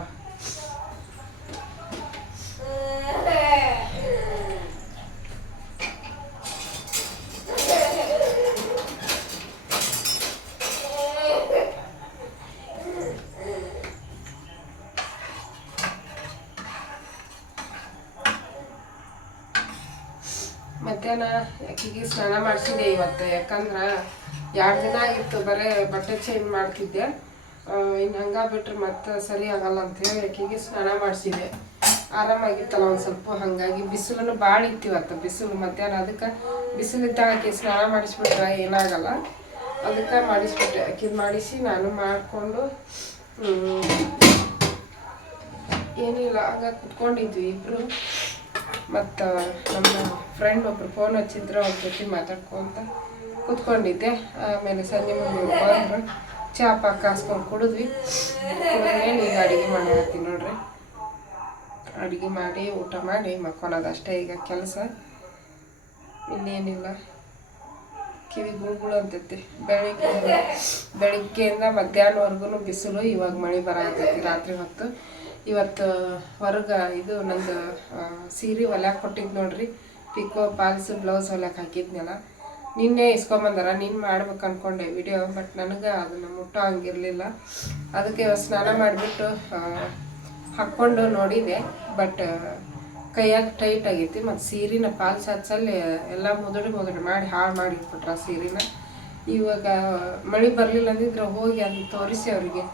ಮಧ್ಯಾಹ್ನ ಅಕ್ಕಿಗೆ ಸ್ನಾನ ಮಾಡಿಸಿದೆ ಇವತ್ತು ಯಾಕಂದ್ರೆ ಎರಡು ದಿನ ಆಗಿತ್ತು ಬರೀ ಬಟ್ಟೆ ಚೇಂಜ್ ಮಾಡ್ತಿದ್ದೆ. ಇನ್ನು ಹಂಗ ಬಿಟ್ರೆ ಮತ್ತೆ ಸರಿ ಆಗಲ್ಲ ಅಂತೇಳಿ ಆಕೆಗೆ ಸ್ನಾನ ಮಾಡಿಸಿದೆ. ಆರಾಮಾಗಿತ್ತಲ್ಲ ಒಂದು ಸ್ವಲ್ಪ, ಹಾಗಾಗಿ ಬಿಸಿಲನ್ನು ಭಾಳ ಇತ್ತು ಬಿಸಿಲು ಮಧ್ಯಾಹ್ನ. ಅದಕ್ಕೆ ಬಿಸಿಲಿದ್ದಾಗ ಆಕೆ ಸ್ನಾನ ಮಾಡಿಸ್ಬಿಟ್ರೆ ಏನಾಗಲ್ಲ ಅದಕ್ಕೆ ಮಾಡಿಸ್ಬಿಟ್ಟೆ ಆಕೆ ಮಾಡಿಸಿ ನಾನು ಮಾಡಿಕೊಂಡು ಏನಿಲ್ಲ ಹಂಗ ಕುತ್ಕೊಂಡಿದ್ವಿ ಇಬ್ಬರು ಮತ್ತು ನಮ್ಮ ಫ್ರೆಂಡ್ ಒಬ್ರು ಫೋನ್ ಹಚ್ಚಿದ್ರು, ಅವ್ರ ಜೊತೆ ಮಾತಾಡ್ಕೊಂತ ಕುತ್ಕೊಂಡಿದ್ದೆ. ಆಮೇಲೆ ಸಂಜೆ ಮುಂದೆ ಬಂದ್ರು. ಪಾಕ ಕಾಸ್ಕೊಂಡು ಕುಡಿದ್ವಿ. ಕುಡಿದ್ಮೇಲೆ ಈಗ ಅಡುಗೆ ಮಾಡಿ ನೋಡ್ರಿ. ಅಡುಗೆ ಮಾಡಿ, ಊಟ ಮಾಡಿ, ಮಕ್ಕೊಳೋದು ಅಷ್ಟೇ ಈಗ ಕೆಲಸ. ಇನ್ನೇನಿಲ್ಲ. ಕಿವಿ ಗುಳುಗುಳು ಅಂತೈತಿ ಬೆಳಿಗ್ಗೆ, ಬೆಳಿಗ್ಗೆಯಿಂದ ಮಧ್ಯಾಹ್ನವರೆಗೂ ಬಿಸಿಲು, ಇವಾಗ ಮಳೆ ಬರತೈತಿ ರಾತ್ರಿ ಹೊತ್ತು. ಇವತ್ತು, ಹೊರಗೆ ಇದು ನಂದು ಸೀರೆ ಹೊಲ್ಯಾಕೆ ಕೊಟ್ಟಿದ್ದು ನೋಡ್ರಿ. ಪಿಕೋ ಪಾಲ್ಸ್ ಬ್ಲೌಸ್ ಹೊಲ್ಯಾಕೆ ಹಾಕಿದ್ನಲ್ಲ. ನಿನ್ನೆ ಇಸ್ಕೊಂಬಂದಾರ, ನೀನು ಮಾಡ್ಬೇಕು ಅನ್ಕೊಂಡೆ ವಿಡಿಯೋ ಬಟ್ ನನಗೆ ಅದನ್ನು ಮುಟ್ಟೋ ಹಂಗಿರಲಿಲ್ಲ. ಅದಕ್ಕೆ ಸ್ನಾನ ಮಾಡಿಬಿಟ್ಟು ಹಾಕ್ಕೊಂಡು ನೋಡಿದೆ ಬಟ್ ಕೈಯಾಗ ಟೈಟ್ ಆಗೈತಿ, ಮತ್ತು ಸೀರೆನ ಪಾಲ್ಸ್ ಹಚ್ಚಲ್ಲಿ ಎಲ್ಲ ಮುದುಡಿ ಮುದುಡಿ ಮಾಡಿ ಹಾಳು ಮಾಡಿ ಇಟ್ಬಿಟ್ರ ಸೀರೆನ. ಇವಾಗ ಮಳೆ ಬರಲಿಲ್ಲ ಅಂದಿದ್ರೆ ಹೋಗಿ ಅದನ್ನ ತೋರಿಸಿ ಅವರಿಗೆ.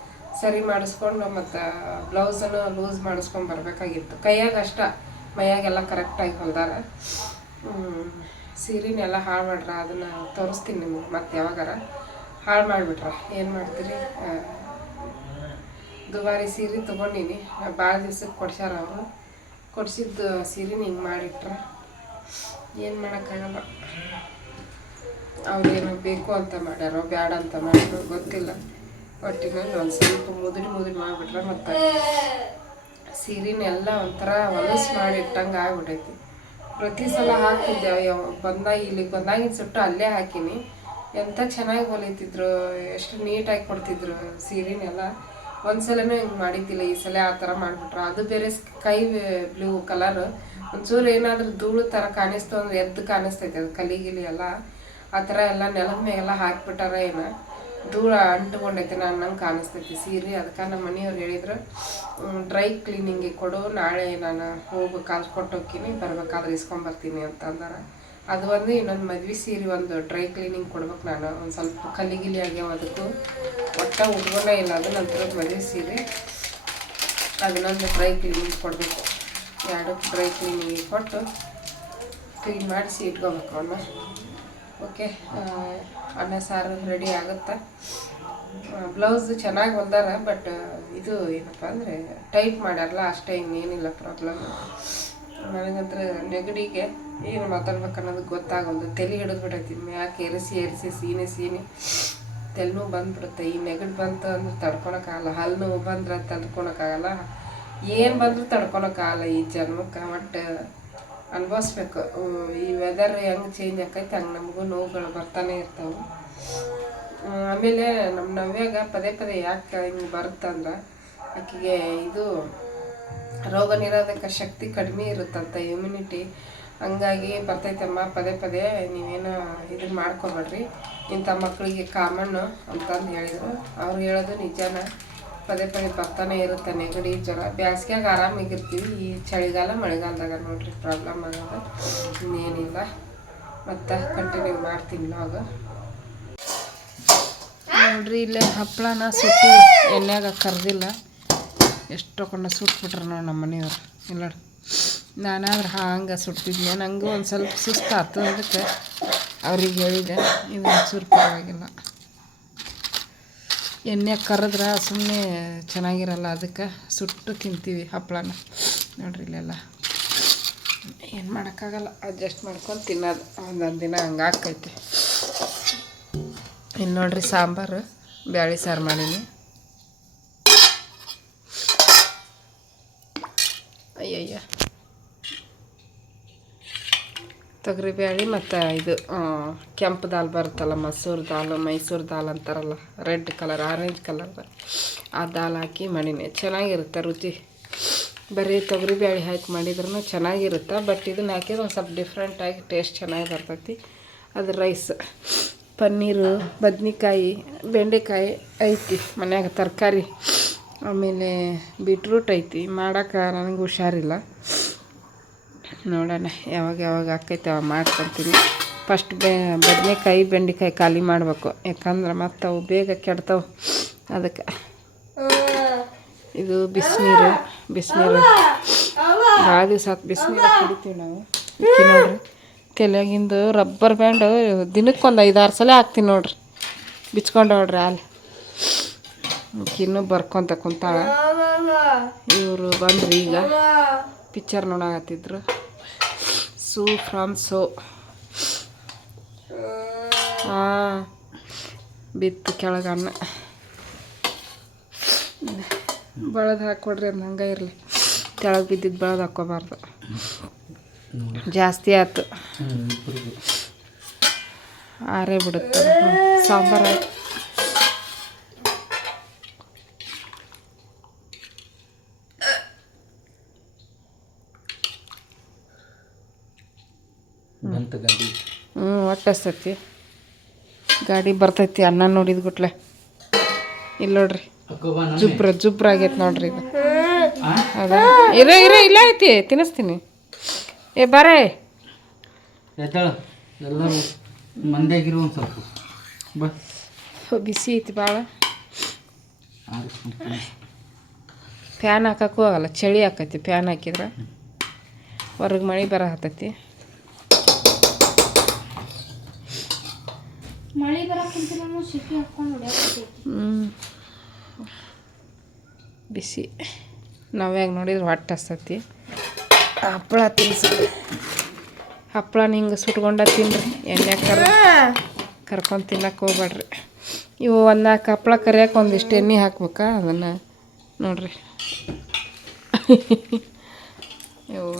ಸರಿ ಮಾಡಿಸ್ಕೊಂಡು ಮತ್ತು ಬ್ಲೌಸನ್ನು ಲೂಸ್ ಮಾಡಿಸ್ಕೊಂಡು ಬರಬೇಕಾಗಿತ್ತು. ಕೈಯಾಗ ಅಷ್ಟ, ಮೈಯಾಗೆಲ್ಲ ಕರೆಕ್ಟಾಗಿ ಹೊಲ್ದಾರ. ಸೀರೆನೆಲ್ಲ ಹಾಳು ಮಾಡ್ರ, ಅದನ್ನು ತೋರಿಸ್ತೀನಿ ನಿಮಗೆ ಮತ್ತೆ ಯಾವಾಗಾರ. ಹಾಳು ಮಾಡಿಬಿಟ್ರ, ಏನು ಮಾಡ್ತೀರಿ? ದುಬಾರಿ ಸೀರೆ ತೊಗೊಂಡೀನಿ. ಭಾಳ ದಿವ್ಸಕ್ಕೆ ಕೊಡ್ಸ್ಯಾರ ಅವರು. ಕೊಡ್ಸಿದ್ದು ಸೀರೆನ ಹಿಂಗೆ ಮಾಡಿಟ್ರ. ಏನು ಮಾಡೋಕ್ಕಾಗಲ್ಲ. ಅವ್ರೇನು ಬೇಕು ಅಂತ ಮಾಡ್ಯಾರೋ, ಬ್ಯಾಡ ಅಂತ ಮಾಡ್ಯಾರೋ ಗೊತ್ತಿಲ್ಲ. ಒಟ್ಟಿನಲ್ಲಿ ಒಂದು ಸ್ವಲ್ಪ ಮುದುಡಿ ಮುದುಡಿ ಮಾಡಿಬಿಟ್ರೆ ಮತ್ತು ಸೀರೆನೆಲ್ಲ ಒಂಥರ ಹೊಲಸು ಮಾಡಿಟ್ಟಂಗೆ ಆಗ್ಬಿಟ್ಟೈತಿ ಪ್ರತಿ ಸಲ ಹಾಕಿದ್ದೆ ಬಂದಾಗ ಇಲ್ಲಿಗೆ ಬಂದಾಗಿನ ಸುಟ್ಟು ಅಲ್ಲೇ ಹಾಕೀನಿ. ಎಂತ ಚೆನ್ನಾಗಿ ಹೊಲಿತಿದ್ರು, ಎಷ್ಟು ನೀಟಾಗಿ ಕೊಡ್ತಿದ್ರು ಸೀರೆನೆಲ್ಲ. ಒಂದ್ಸಲನೂ ಹಿಂಗೆ ಮಾಡಿದ್ದಿಲ್ಲ, ಈ ಸಲ ಆ ಥರ ಮಾಡಿಬಿಟ್ರು. ಅದು ಬೇರೆ ಸ್ಕೈ ಬ್ಲೂ ಕಲರ್. ಒಂಚೂರು ಏನಾದರೂ ಧೂಳು ಥರ ಕಾಣಿಸ್ತು ಅಂದ್ರೆ ಎದ್ದು ಕಾಣಿಸ್ತೈತೆ, ಅದು ಕಲಿಗಿಲಿ ಎಲ್ಲ. ಆ ಥರ ಎಲ್ಲ ನೆಲದ ಮೇಲೆಲ್ಲ ಹಾಕ್ಬಿಟ್ಟಾರ ಏನೋ ಧೂಳ ಅಂಟ್ಕೊಂಡೈತೆ ನಾನು ನಂಗೆ ಕಾಣಿಸ್ತೈತಿ ಸೀರೆ. ಅದಕ್ಕೆ ನಮ್ಮ ಮನೆಯವ್ರು ಹೇಳಿದ್ರು ಡ್ರೈ ಕ್ಲೀನಿಂಗಿಗೆ ಕೊಡು, ನಾಳೆ ನಾನು ಹೋಗಿ, ಕಾಲು ಕೊಟ್ಟು ಹೋಗ್ತೀನಿ, ಬರ್ಬೇಕಾದ್ರೆ ಇಸ್ಕೊಂಬರ್ತೀನಿ ಅಂತ ಅಂದಾರ. ಅದು ಒಂದು, ಇನ್ನೊಂದು ಮದ್ವೆ ಸೀರೆ ಒಂದು ಡ್ರೈ ಕ್ಲೀನಿಂಗ್ ಕೊಡ್ಬೇಕು ನಾನು. ಒಂದು ಸ್ವಲ್ಪ ಕಲಿಗಿಲಿ ಆಗ್ಯಾವ ಅದಕ್ಕೂ. ಒಟ್ಟ ಉಟ್ಕೊಂಡೇ ಇಲ್ಲ, ಅದು ನಂತರ ಮದುವೆ ಸೀರೆ. ಅದನ್ನೊಂದು ಡ್ರೈ ಕ್ಲೀನಿಂಗ್ ಕೊಡಬೇಕು. ಎರಡು ಡ್ರೈ ಕ್ಲೀನಿಂಗ್ ಕೊಟ್ಟು ಕ್ಲೀನ್ ಮಾಡಿಸಿ ಇಟ್ಕೋಬೇಕು ಅವನ್ನ ಓಕೆ ಅನ್ನ, ಸಾರು ರೆಡಿ ಆಗುತ್ತೆ? ಬ್ಲೌಸ್ ಚೆನ್ನಾಗಿ ಹೊಲ್ದಾರ ಬಟ್ ಇದು ಏನಪ್ಪ ಅಂದರೆ ಟೈಟ್ ಮಾಡ್ಯಾರಲ್ಲ, ಅಷ್ಟೇ ಇನ್ನೇನಿಲ್ಲ ಪ್ರಾಬ್ಲಮ್ ನನಗಂದ್ರೆ ನೆಗಡಿಗೆ ಏನು ಮಾತಾಡ್ಬೇಕು ಅನ್ನೋದು ಗೊತ್ತಾಗೋದು. ತಲೆ ಹಿಡಿದು ಬಿಟ್ಟೈತಿ ಯಾಕೆ ಏರಿಸಿ ಏರಿಸಿ ಸೀನೆ ಸೀನೆ. ತಲೆನೋವು ಬಂದ್ಬಿಡುತ್ತೆ. ಈ ನೆಗಡಿ ಬಂತು ಅಂದ್ರೆ ತಡ್ಕೊಳಕ್ಕಾಗಲ್ಲ. ಹಲ್ಲು ನೋವು ಬಂದ್ರೆ ತಡ್ಕೊಳಕ್ಕಾಗಲ್ಲ. ಏನು ಬಂದರೂ ತಡ್ಕೊಳಕ್ಕಾಗಲ್ಲ ಈ ಜನ್ಮಕ್ಕೆ ಒಟ್ಟು ಅನ್ಭವಿಸ್ಬೇಕು. ಈ ವೆದರ್ ಹೆಂಗೆ ಚೇಂಜ್ ಆಕೈತೆ, ಹಂಗೆ ನಮಗೂ ನೋವುಗಳು ಬರ್ತಾನೆ ಇರ್ತಾವೆ. ಆಮೇಲೆ ನಮ್ಮ ನವ್ಯಾಗ ಪದೇ ಪದೇ ಯಾಕೆ ಹಿಂಗೆ ಬರುತ್ತಂದ್ರೆ ಆಕೆಗೆ ಇದು ರೋಗ ನಿರೋಧಕ ಶಕ್ತಿ ಕಡಿಮೆ ಇರುತ್ತಂತ ಇಮ್ಯುನಿಟಿ ಹಂಗಾಗಿ ಬರ್ತೈತಮ್ಮ, ಪದೇ ಪದೇ ನೀವೇನು ಇದು ಮಾಡ್ಕೊಬೇಡ್ರಿ. ಇಂಥ ಮಕ್ಕಳಿಗೆ ಕಾಮಣ್ಣು ಅಂತಂದು ಹೇಳಿದರು. ಅವ್ರು ಹೇಳೋದು ನಿಜಾನ. ಪದೇ ಪದೇ ಬರ್ತಾನೆ ಇರುತ್ತೆ ನೆಗಡಿ ಜ್ವರ ಬ್ಯಾಸ್ಗ್ಯಾಗ ಆರಾಮಾಗಿರ್ತೀವಿ ಈ ಚಳಿಗಾಲ, ಮಳೆಗಾಲದಾಗ ನೋಡ್ರಿ ಪ್ರಾಬ್ಲಮ್ ಆಗೋದು. ಇನ್ನೇನಿಲ್ಲ. ಮತ್ತು ಕಂಟಿನ್ಯೂ ಮಾಡ್ತೀನಿ ಲಾಗ ನೋಡ್ರಿ, ಇಲ್ಲೇ ಹಪ್ಪಳನ ಸುಟ್ಟು ಎಣ್ಣೆಗ ಕರೆದಿಲ್ಲ. ಎಷ್ಟು ತಗೊಂಡು ಸುಟ್ಬಿಟ್ರು ನೋಡಿ ನಮ್ಮ ಮನೆಯವ್ರು. ಇಲ್ಲ. ನಾನಾದ್ರೆ ಹಂಗೆ ಸುಟ್ಟಿದ್ನೆ. ನನಗೂ ಒಂದು ಸ್ವಲ್ಪ ಸುಸ್ತಾತು ಅದಕ್ಕೆ ಅವ್ರಿಗೆ ಹೇಳಿದೆ. ಇದು ಸುರ್ಪಾಗಿಲ್ಲ ಪರವಾಗಿಲ್ಲ. ಎಣ್ಣೆ ಕರೆದ್ರೆ ಸುಮ್ಮನೆ ಚೆನ್ನಾಗಿರಲ್ಲ ಅದಕ್ಕೆ ಸುಟ್ಟು ತಿಂತೀವಿ ಹಪ್ಪಳನ ನೋಡ್ರಿ ಇಲ್ಲೆಲ್ಲ. ಏನು ಮಾಡೋಕ್ಕಾಗಲ್ಲ ಅಡ್ಜಸ್ಟ್ ಮಾಡ್ಕೊಂಡು ತಿನ್ನೋದು. ಒಂದೊಂದು ದಿನ ಹಂಗೆ ಹಾಕೈತೆ ಇನ್ನು ನೋಡ್ರಿ ಸಾಂಬಾರು, ಬ್ಯಾಳಿ ಸಾರು ಮಾಡೀನಿ. ಅಯ್ಯಯ್ಯ. ತೊಗರಿ ಬ್ಯಾಳಿ ಮತ್ತು ಇದು ಕೆಂಪು ದಾಲ್ ಬರುತ್ತಲ್ಲ, ಮಸೂರು ದಾಲ್, ಮೈಸೂರು ದಾಲ್ ಅಂತಾರಲ್ಲ, ರೆಡ್ ಕಲರ್, ಆರೆಂಜ್ ಕಲರ್. ಆ ದಾಲ್ ಹಾಕಿ ಮಾಡಿನಿ. ಚೆನ್ನಾಗಿರುತ್ತೆ ರುಚಿ. ಬರೀ ತೊಗರಿ ಬ್ಯಾಳಿ ಹಾಕಿ ಮಾಡಿದ್ರೂ ಚೆನ್ನಾಗಿರುತ್ತೆ ಬಟ್ ಇದನ್ನ ಹಾಕಿದ್ರೆ ಒಂದು ಸ್ವಲ್ಪ ಡಿಫ್ರೆಂಟಾಗಿ ಟೇಸ್ಟ್ ಚೆನ್ನಾಗಿ ಬರ್ತೈತಿ. ಅದು ರೈಸ್ ಪನ್ನೀರು, ಬದನೆಕಾಯಿ, ಬೆಂಡೆಕಾಯಿ ಐತಿ ಮನ್ಯಾಗ ತರಕಾರಿ. ಆಮೇಲೆ ಬೀಟ್ರೂಟ್ ಐತಿ. ಮಾಡೋಕೆ ನನಗೆ ಹುಷಾರಿಲ್ಲ. ನೋಡೋಣ, ಯಾವಾಗ ಯಾವಾಗ ಆಕೈತೆ ಅವಾಗ ಮಾಡ್ಕೊತೀನಿ ಫಸ್ಟ್ ಬೆ, ಬದನೆಕಾಯಿ, ಬೆಂಡೆಕಾಯಿ ಖಾಲಿ ಮಾಡಬೇಕು. ಯಾಕಂದ್ರೆ ಮತ್ತು ಅವು ಬೇಗ ಕೆಡ್ತಾವೆ. ಅದಕ್ಕೆ ಇದು ಬಿಸಿನೀರು ಬಿಸಿನೀರು. ಭಾಳ ದಿವಸ ಹತ್ತು ಬಿಸಿನೀರು ಕುಡಿತೀವಿ ನಾವು. ನೋಡ್ರಿ. ತಲೆಯಾಗಿಂದು ರಬ್ಬರ್ ಬ್ಯಾಂಡ್ ದಿನಕ್ಕೆ ಒಂದು ಐದಾರು ಸಲ ಹಾಕ್ತೀನಿ ನೋಡ್ರಿ. ಬಿಚ್ಕೊಂಡು ನೋಡ್ರಿ ಹಾಲು. ಇನ್ನೂ ಬರ್ಕೊಂತ ಕುಂತಾಳ. ಇವರು ಬಂದ್ರಿ ಈಗ. ಪಿಕ್ಚರ್ ನೋಡಕತ್ತಿದ್ರು. ಸೂ ಫ್ರಾಮ್ ಸೋ ಹಾಂ ಬಿತ್ತು ಕೆಳಗನ್ನ. ಬಳದು ಹಾಕ್ಕೊಡ್ರಿ ಅದು ಹಂಗೆ ಇರಲಿ. ಕೆಳಗೆ ಬಿದ್ದಿದ್ದು ಬಳದು ಹಾಕ್ಕೋಬಾರ್ದು ಜಾಸ್ತಿ ಆಯ್ತು ಆರೇ ಬಿಡುತ್ತೆ. ಸಾಂಬಾರು ಆಯ್ತು ಬಂತ ಗಾಡಿ ಹ್ಞೂ ಗಾಡಿ ಬರ್ತೈತಿ ಅನ್ನ ನೋಡಿದ ಗುಟ್ಲೆ. ಇಲ್ಲ ನೋಡ್ರಿ. ಜುಬ್ರ ಜುಬ್ರ ಆಗೈತೆ ನೋಡ್ರಿ ಇದು? ಅದ. ಇರ ಇರೋ ಇಲ್ಲ ಐತಿ ತಿನ್ನಿಸ್ತೀನಿ. ಏ ಬಾರೇ. ಎಲ್ಲರೂ ಮಂದ್ಯಾಗಿರು ಒಂದು ಸ್ವಲ್ಪ. ಬಾ. ಬಿಸಿ ಐತಿ ಭಾಳ. ಫ್ಯಾನ್ ಹಾಕಕ್ಕೂ ಆಗಲ್ಲ ಚಳಿ ಹಾಕೈತಿ ಫ್ಯಾನ್ ಹಾಕಿದ್ರೆ. ಹೊರಗೆ ಮಳೆ ಬರ ಹತ್ತೈತಿ ಮಳಿ ಬರಕ್ಕಿಂತ ಸಿಕ್ಕಿ ಹಾಕೊಂಡು ಹ್ಞೂ ಬಿಸಿ. ನಾವ್ಯಾಗ ನೋಡಿದ್ರೆ ಹೊಟ್ಟೆ ಹಸ್ತತಿ. ಹಪ್ಪಳ ತಿನ್ಸಿ ಹಪ್ಪಳನ ಹಿಂಗೆ ಸುಟ್ಕೊಂಡ ತಿನ್ರಿ. ಎಣ್ಣೆ ಕರ್ ಕರ್ಕೊಂಡು ತಿನ್ನಕ್ಕೆ ಹೋಗ್ಬೇಡ್ರಿ. ಇವು ಒಂದು ನಾಲ್ಕು ಹಪ್ಪಳ ಕರಿಯಕ್ಕೆ ಒಂದಿಷ್ಟು ಎಣ್ಣೆ ಹಾಕ್ಬೇಕಾ? ಅದನ್ನು ನೋಡ್ರಿ. ಇವು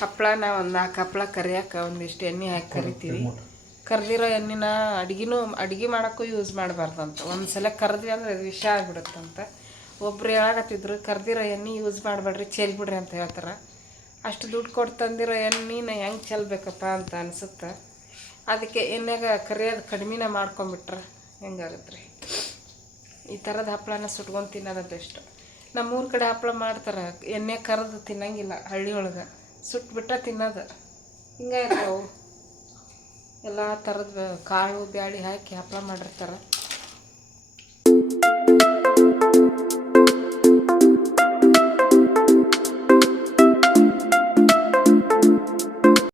ಹಪ್ಪಳನ ಒಂದು ನಾಲ್ಕು ಹಪ್ಪಳ ಕರಿಯಾಕ ಒಂದಿಷ್ಟು ಎಣ್ಣೆ ಹಾಕಿ ಕರಿತೀವಿ. ಕರೆದಿರೋ ಎಣ್ಣಿನ ಅಡುಗೆನೂ ಅಡುಗೆ ಮಾಡೋಕ್ಕೂ ಯೂಸ್ ಮಾಡಬಾರ್ದಂತ. ಒಂದು ಸಲ ಕರೆದ್ವಿ ಅಂದ್ರೆ ಅದು ವಿಷ ಆಗ್ಬಿಡುತ್ತಂತ. ಒಬ್ರು ಹೇಳಾಕತ್ತಿದ್ರು ಕರೆದಿರೋ ಎಣ್ಣೆ ಯೂಸ್ ಮಾಡಬೇಡ್ರಿ ಚೆಲ್ಬಿಡ್ರಿ ಅಂತ ಹೇಳ್ತಾರೆ. ಅಷ್ಟು ದುಡ್ಡು ಕೊಟ್ಟು ತಂದಿರೋ ಎಣ್ಣೆನ ಹೆಂಗೆ ಚೆಲ್ಬೇಕಪ್ಪ ಅಂತ ಅನಿಸುತ್ತೆ. ಅದಕ್ಕೆ ಎಣ್ಣೆಗೆ ಕರಿಯೋದು ಕಡಿಮೆನ ಮಾಡ್ಕೊಂಬಿಟ್ರೆ ಹೆಂಗಾಗುತ್ತೆ ರೀ ಈ ಥರದ ಹಪ್ಪಳನ ಸುಟ್ಕೊಂಡು ತಿನ್ನೋದು ಬೆಸ್ಟ್ ನಮ್ಮೂರ ಕಡೆ ಹಪ್ಪಳ ಮಾಡ್ತಾರೆ ಎಣ್ಣೆ ಕರೆದು ತಿನ್ನಂಗಿಲ್ಲ ಹಳ್ಳಿ ಒಳಗೆ. ಸುಟ್ಬಿಟ್ಟ ತಿನ್ನೋದು. ಹಿಂಗೆ ಇರ್ತಾವೆ ಎಲ್ಲ ಥರದ ಕಾಳು ಬ್ಯಾಳಿ ಹಾಕಿ ಹಪ್ಪಳ ಮಾಡಿರ್ತಾರೆ.